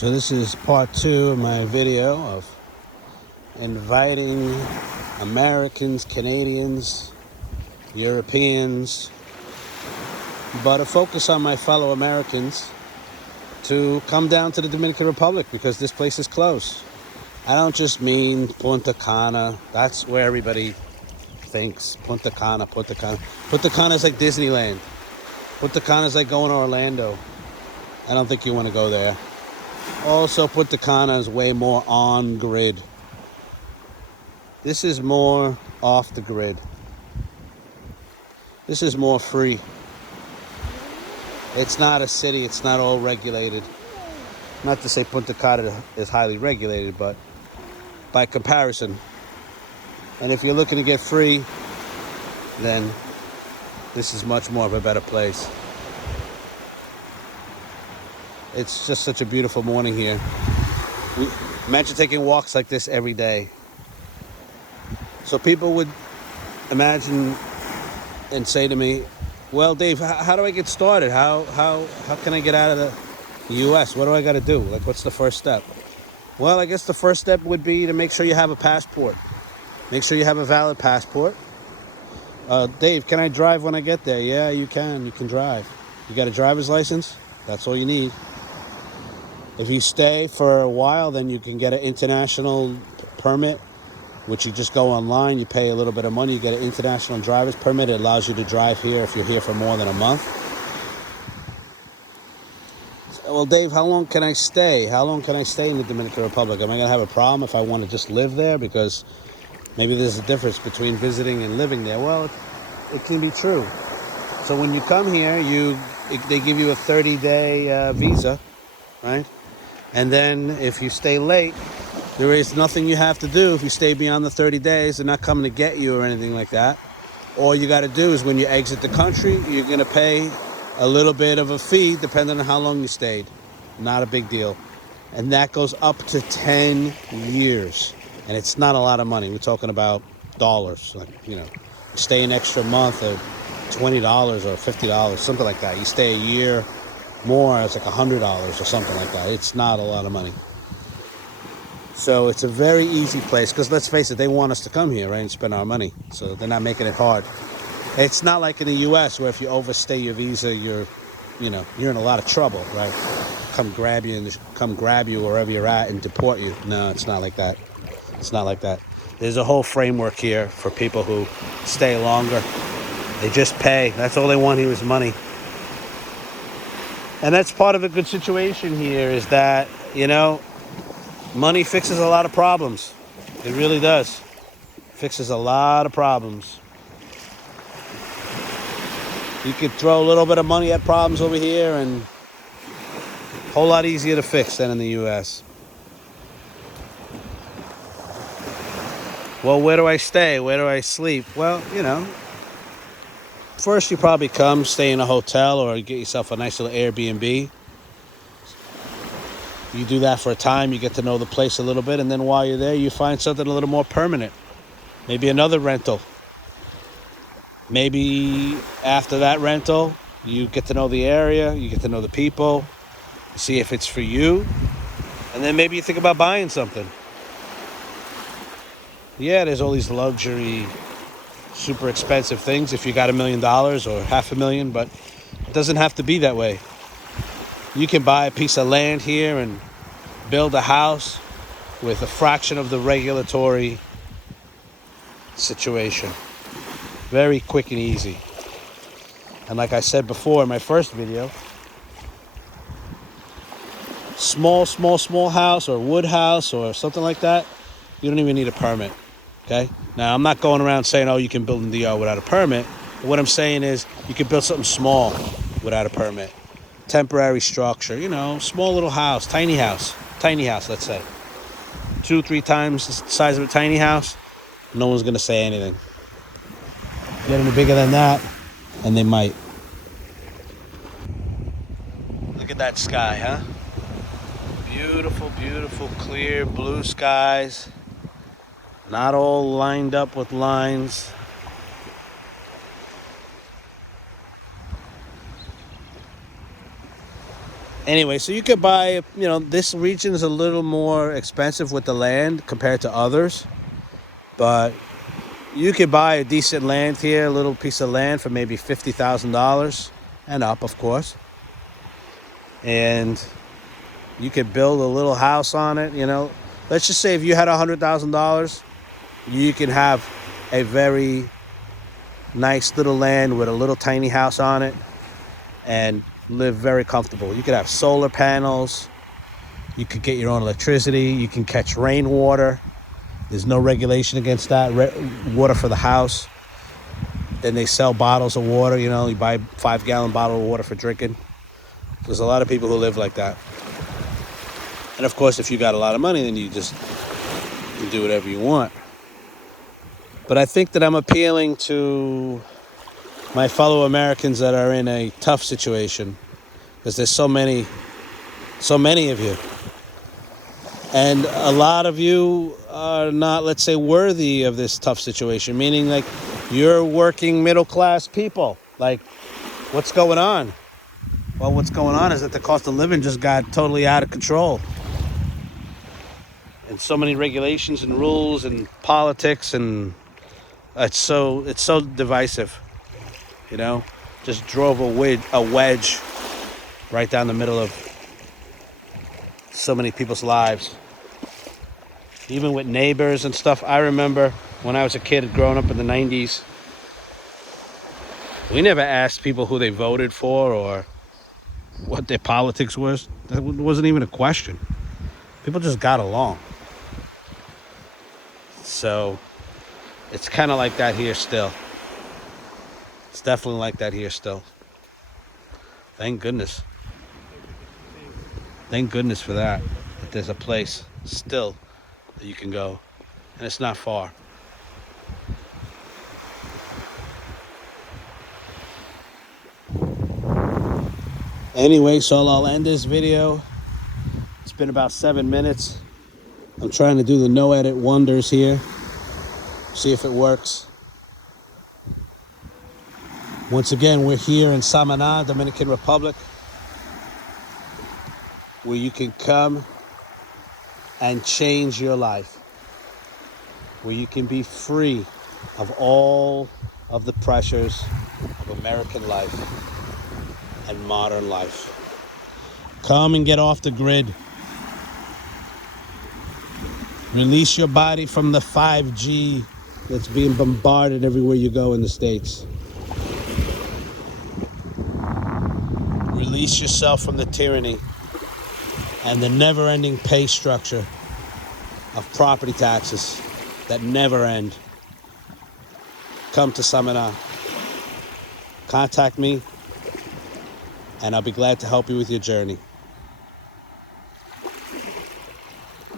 So this is part 2 of my video of inviting Americans, Canadians, Europeans, but a focus on my fellow Americans to come down to the Dominican Republic because this place is close. I don't just mean Punta Cana. That's where everybody thinks. Punta Cana. Punta Cana is like Disneyland. Punta Cana is like going to Orlando. I don't think you want to go there. Also, Punta Cana is way more on grid. This is more off the grid. This is more free. It's not a city. It's not all regulated. Not to say Punta Cana is highly regulated, but by comparison. And if you're looking to get free, then this is much more of a better place. It's just such a beautiful morning here. Imagine taking walks like this every day. So people would imagine and say to me, well, Dave, how do I get started? How can I get out of the U.S.? What do I got to do? Like, what's the first step? Well, I guess the first step would be to make sure you have a passport. Make sure you have a valid passport. Dave, can I drive when I get there? Yeah, you can. You can drive. You got a driver's license? That's all you need. If you stay for a while, then you can get an international permit, which you just go online, you pay a little bit of money, you get an international driver's permit. It allows you to drive here if you're here for more than a month. Well, Dave, how long can I stay? How long can I stay in the Dominican Republic? Am I going to have a problem if I want to just live there? Because maybe there's a difference between visiting and living there. Well, it can be true. So when you come here, they give you a 30-day visa, right? And then if you stay late, there is nothing you have to do. If you stay beyond the 30 days, they're not coming to get you or anything like that. All you got to do is when you exit the country, you're going to pay a little bit of a fee depending on how long you stayed. Not a big deal. And that goes up to 10 years. And it's not a lot of money. We're talking about dollars. Like, stay an extra month of $20 or $50, something like that. You stay a year more, it's like $100 or something like that. It's not a lot of money. So it's a very easy place because let's face it, they want us to come here, right, and spend our money. So they're not making it hard. It's not like in the U.S. where if you overstay your visa, you're in a lot of trouble, right? Come grab you wherever you're at and deport you. No, it's not like that. It's not like that. There's a whole framework here for people who stay longer. They just pay. That's all they want here is money. And that's part of a good situation here is that, money fixes a lot of problems. It really does. Fixes a lot of problems. You could throw a little bit of money at problems over here and a whole lot easier to fix than in the U.S. Well, where do I stay? Where do I sleep? Well, first you probably come, stay in a hotel or get yourself a nice little Airbnb. You do that for a time, you get to know the place a little bit, and then while you're there, you find something a little more permanent. Maybe another rental. Maybe after that rental, you get to know the area, you get to know the people, see if it's for you, and then maybe you think about buying something. Yeah, there's all these luxury, super expensive things if you got $1 million or $500,000, but it doesn't have to be that way. You can buy a piece of land here and build a house with a fraction of the regulatory situation. Very quick and easy. And like I said before in my first video, small house or wood house or something like that, you don't even need a permit. Okay? Now, I'm not going around saying, you can build in the DR without a permit. What I'm saying is you can build something small without a permit. Temporary structure, small little house, tiny house, let's say. 2-3 times the size of a tiny house, no one's going to say anything. Get any bigger than that, and they might. Look at that sky, huh? Beautiful, beautiful, clear blue skies. Not all lined up with lines. Anyway, so you could buy, this region is a little more expensive with the land compared to others, but you could buy a decent land here, a little piece of land for maybe $50,000 and up, of course. And you could build a little house on it, Let's just say if you had $100,000, you can have a very nice little land with a little tiny house on it and live very comfortable. You could have solar panels. You could get your own electricity. You can catch rainwater. There's no regulation against that. Water for the house. Then they sell bottles of water. You buy a 5-gallon bottle of water for drinking. There's a lot of people who live like that. And of course, if you got a lot of money, then you do whatever you want. But I think that I'm appealing to my fellow Americans that are in a tough situation, because there's so many of you. And a lot of you are not, let's say, worthy of this tough situation, meaning like you're working middle class people. Like, what's going on? Well, what's going on is that the cost of living just got totally out of control. And so many regulations and rules and politics, and it's so divisive. Just drove a wedge right down the middle of so many people's lives. Even with neighbors and stuff. I remember when I was a kid growing up in the 90s, we never asked people who they voted for or what their politics was. That wasn't even a question. People just got along. So it's kind of like that here still. It's definitely like that here still. Thank goodness. Thank goodness for that. That there's a place still that you can go. And it's not far. Anyway, so I'll end this video. It's been about 7 minutes. I'm trying to do the no edit wonders here. See if it works. Once again, we're here in Samaná, Dominican Republic, where you can come and change your life, where you can be free of all of the pressures of American life and modern life. Come and get off the grid. Release your body from the 5G that's being bombarded everywhere you go in the States. Release yourself from the tyranny and the never-ending pay structure of property taxes that never end. Come to Samaná. Contact me, and I'll be glad to help you with your journey.